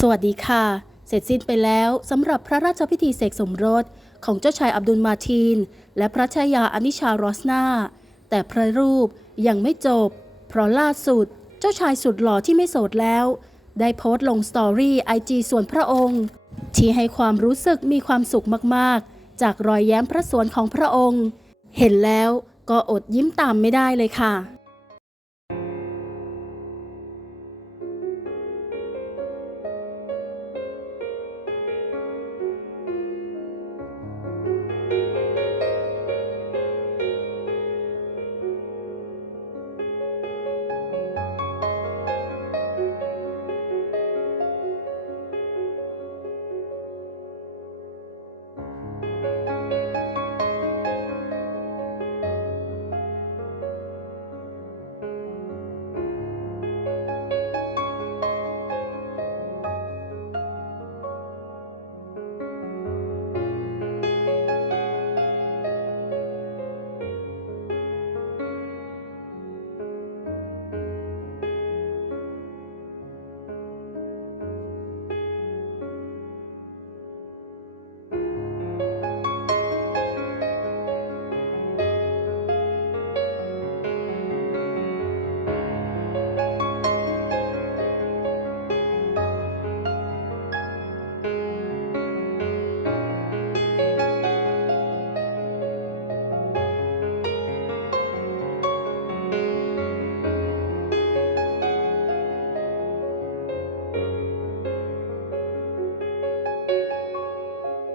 สวัสดีค่ะ เสร็จสิ้นไปแล้วสำหรับพระราชพิธีเสกสมรสของเจ้าชายอับดุลมาทีน และพระชายาอานิชารอสนา แต่พระรูปยังไม่จบ เพราะล่าสุดเจ้าชายสุดหล่อที่ไม่โสดแล้ว ได้โพสต์ลงสตอรี่ไอจีส่วนพระองค์ ที่ให้ความรู้สึกมีความสุขมากๆ จากรอยแย้มพระสวนของพระองค์ เห็นแล้วก็อดยิ้มตามไม่ได้เลยค่ะ